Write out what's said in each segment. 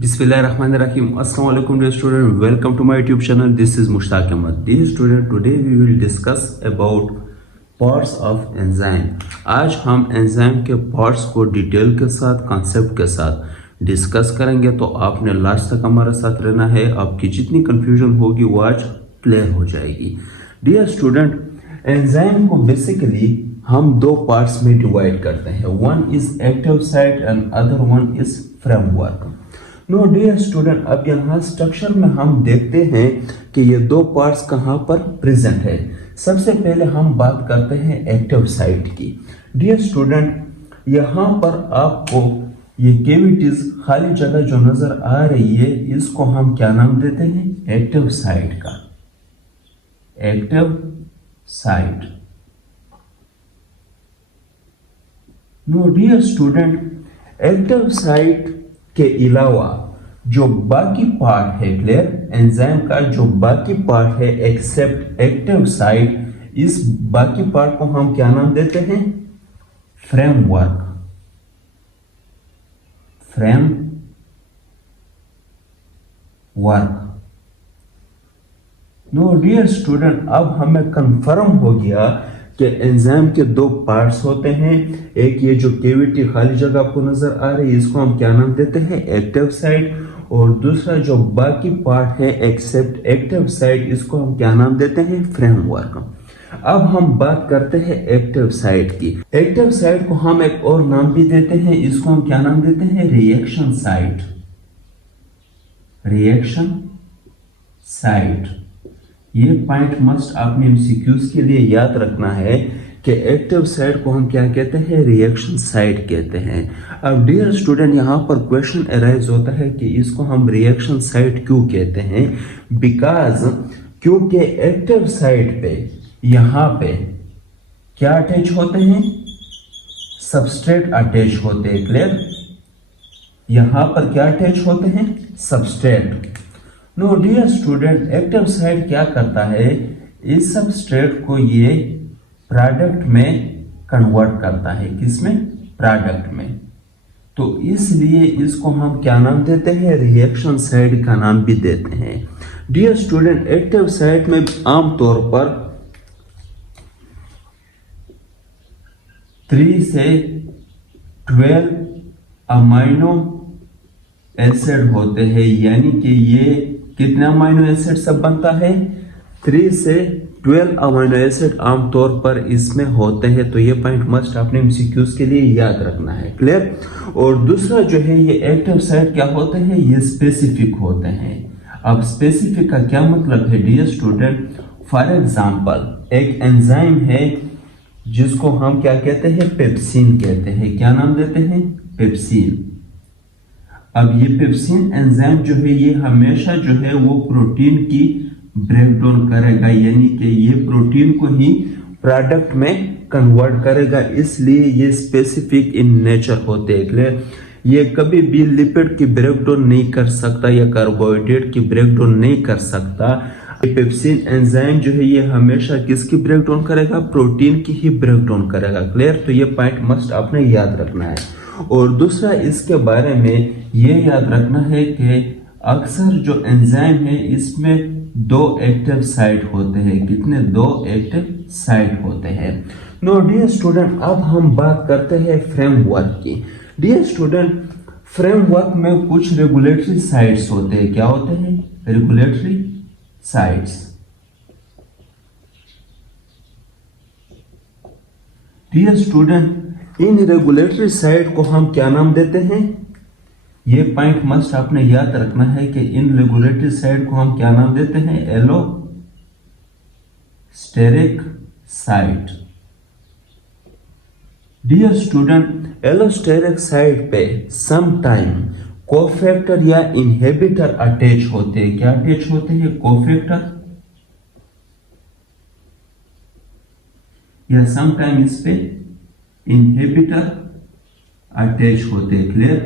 Bismillahirrahmanirrahim. Assalamu alaikum dear student. Welcome to my YouTube channel. This is Mushtaq Ahmad. Dear student, today we will discuss about parts of enzyme. आज हम enzyme के parts को detail के साथ concept के साथ discuss करेंगे, तो आपने लास्ट तक हमारे साथ रहना है। आपकी जितनी कंफ्यूजन होगी वो आज क्लियर हो जाएगी। डियर स्टूडेंट, एंजाइम को बेसिकली हम दो पार्ट्स में डिवाइड करते हैं। One is active site and other one is framework. No dear student, अब यहाँ स्ट्रक्चर में हम देखते हैं कि ये दो पार्ट्स कहाँ पर प्रेजेंट है। सबसे पहले हम बात करते हैं एक्टिव साइट की। डियर स्टूडेंट, यहाँ पर आपको ये कैविटीज खाली जगह जो नजर आ रही है, इसको हम क्या नाम देते हैं? एक्टिव साइट का। Active site. No dear student, active site के अलावा जो बाकी पार्ट है, क्लियर, एंजाइम का जो बाकी पार्ट है एक्सेप्ट एक्टिव साइट, इस बाकी पार्ट को हम क्या नाम देते हैं? Framework. Framework. No dear student, अब हमें कंफर्म हो गया कि एंजाइम के दो पार्ट्स होते हैं। एक ये जो कैविटी खाली जगह आपको नजर आ रही है, इसको हम क्या नाम देते हैं? Active site. और दूसरा जो बाकी पार्ट है एक्सेप्ट एक्टिव साइट, इसको हम क्या नाम देते हैं? फ्रेमवर्क। अब हम बात करते हैं एक्टिव साइट की। एक्टिव साइट को हम एक और नाम भी देते हैं, इसको हम क्या नाम देते हैं? Reaction site. Reaction site. ये पॉइंट मस्ट आपने एमसीक्यूज के लिए याद रखना है कि एक्टिव साइट को हम क्या कहते हैं? रिएक्शन साइट कहते हैं। अब डियर स्टूडेंट, यहाँ पर क्वेश्चन अराइज होता है कि इसको हम रिएक्शन साइट क्यों कहते हैं? बिकॉज क्योंकि एक्टिव साइट पे यहाँ पे क्या अटैच होते हैं? सबस्ट्रेट अटैच होते हैं। क्लियर? यहाँ पर क्या अटैच होते हैं? Substrate. No dear student, active site क्या करता है? इस सबस्ट्रेट को ये प्रोडक्ट में कन्वर्ट करता है। किसमें? प्रोडक्ट में। तो इसलिए इसको हम क्या नाम देते हैं? रिएक्शन साइट का नाम भी देते हैं। डियर स्टूडेंट, एक्टिव साइट में आमतौर पर 3 से 12 अमाइनो एसिड होते हैं। यानी कि ये कितने अमाइनो एसिड सब बनता है? 3 से 12 अमाइनो एसिड आमतौर पर इसमें होते हैं। तो ये पॉइंट मस्ट आपने एमसीक्यूज के लिए याद रखना है। क्लियर? और दूसरा जो है, ये एक्टिव साइट क्या होते हैं? ये स्पेसिफिक होते हैं। अब स्पेसिफिक का क्या मतलब है डियर स्टूडेंट? फॉर एग्जांपल, एक एंजाइम है जिसको हम क्या कहते हैं? पेप्सिन कहते हैं। क्या नाम देते हैं? पेप्सिन। अब ये पेप्सिन एंजाइम जो है, ये हमेशा जो है वो प्रोटीन की ब्रेकडाउन करेगा, यानी कि ये प्रोटीन को ही प्रोडक्ट में कन्वर्ट करेगा। इसलिए ये स्पेसिफिक इन नेचर होते हैं। क्लियर? ये कभी भी लिपिड की ब्रेकडाउन नहीं कर सकता या कार्बोहाइड्रेट की ब्रेकडाउन नहीं कर सकता। पेप्सिन एंजाइम जो है ये हमेशा किसकी ब्रेकडाउन करेगा? प्रोटीन की ही ब्रेकडाउन करेगा। क्लियर? तो ये पॉइंट मस्ट आपने याद रखना है। और दूसरा इसके बारे में ये याद रखना है कि अक्सर जो एंजाइम है इसमें 2 एक्टिव साइट होते हैं। कितने? 2 एक्टिव साइट होते हैं। नो डियर स्टूडेंट, अब हम बात करते हैं फ्रेमवर्क की। डियर स्टूडेंट, फ्रेमवर्क में कुछ रेगुलेटरी साइट्स होते हैं। क्या होते हैं? Regulatory sites. डियर स्टूडेंट, इन रेगुलेटरी साइट को हम क्या नाम देते हैं? ये पॉइंट मस्ट आपने याद रखना है कि इन रेगुलेटरी साइट को हम क्या नाम देते हैं? Allosteric site. Dear student, allosteric site पे सम टाइम कोफैक्टर या इनहिबिटर अटैच होते हैं। क्या अटैच होते हैं? कोफैक्टर या सम टाइम इस पे इनहिबिटर अटैच होते हैं। क्लियर?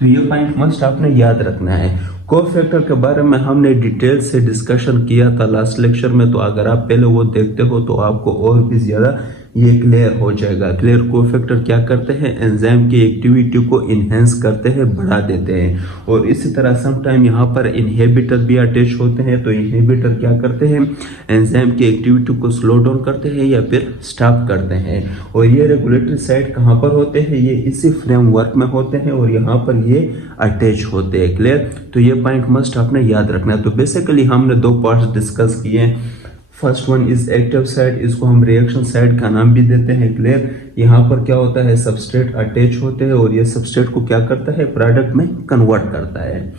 तो ये पॉइंट मस्ट आपने याद रखना है। कोफैक्टर के बारे में हमने डिटेल से डिस्कशन किया था लास्ट लेक्चर में, तो अगर आप पहले वो देखते हो तो आपको और भी ज्यादा ये क्लियर हो जाएगा। क्लियर कोफैक्टर क्या करते हैं, एंजाइम की एक्टिविटी को इनहेंस करते हैं, बढ़ा देते हैं। और इसी तरह समटाइम यहाँ पर इनहिबिटर भी अटैच होते हैं, तो इनहिबिटर क्या करते हैं, एंजाइम की एक्टिविटी को स्लो डाउन करते हैं या फिर स्टॉप करते हैं। और ये रेगुलेटरी साइट कहाँ पर होते हैं, ये इसी फ्रेमवर्क में होते हैं और यहाँ पर ये अटैच होते हैं। क्लियर, तो ये पॉइंट मस्ट आपने याद रखना है। तो बेसिकली हमने दो पार्ट्स डिस्कस किए हैं। First one is active side, इसको हम रिएक्शन साइड का नाम भी देते हैं। क्लियर, यहाँ पर क्या होता है, सबस्ट्रेट अटैच होते हैं और ये सबस्ट्रेट को क्या करता है, प्रोडक्ट में कन्वर्ट करता है।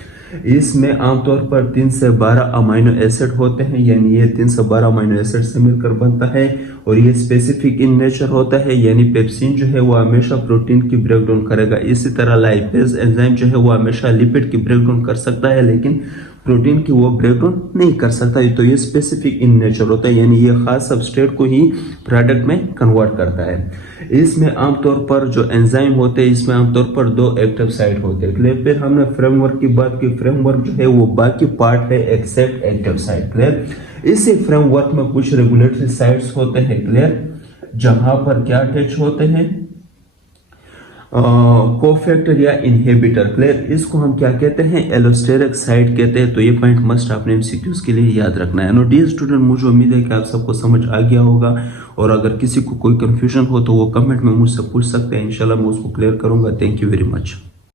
इसमें आमतौर पर 3 से 12 अमाइनो एसिड होते हैं, यानी ये 3 से 12 अमाइनो एसिड से मिलकर बनता है और ये स्पेसिफिक इन नेचर होता है, यानी पेप्सिन जो है वो हमेशा प्रोटीन की ब्रेकडाउन करेगा। इसी तरह लाइपेज एंजाइम जो है वो हमेशा लिपिड की ब्रेकडाउन कर सकता है, लेकिन प्रोटीन की वो ब्रेकडाउन नहीं कर सकता। तो ये स्पेसिफिक इन नेचर होता है, यानी ये खास सबस्ट्रेट को ही प्रोडक्ट में कन्वर्ट करता है। इसमें आमतौर पर जो एंजाइम होते हैं, इसमें आमतौर पर 2 एक्टिव साइट होते हैं। फिर हमने फ्रेमवर्क की बात की, फ्रेमवर्क जो है वो बाकी पार्ट है एक्सेप्ट एक्टिव साइट। क्लियर, इसी फ्रेमवर्क में कुछ रेगुलेटरी साइट्स होते हैं। क्लियर, जहां पर क्या अटैच होते हैं, कोफैक्टर या इनहिबिटर। क्लियर, इसको हम क्या कहते हैं, एलोस्टेरिक साइट कहते हैं। तो ये पॉइंट मस्ट आपने एमसीक्यूज के लिए याद रखना है। नो डियर स्टूडेंट, मुझे उम्मीद है कि आप सबको समझ आ गया होगा और अगर किसी को कोई कंफ्यूजन हो तो वो कमेंट में मुझसे पूछ सकते हैं, इंशाल्लाह मैं उसको क्लियर करूंगा। Thank you very much.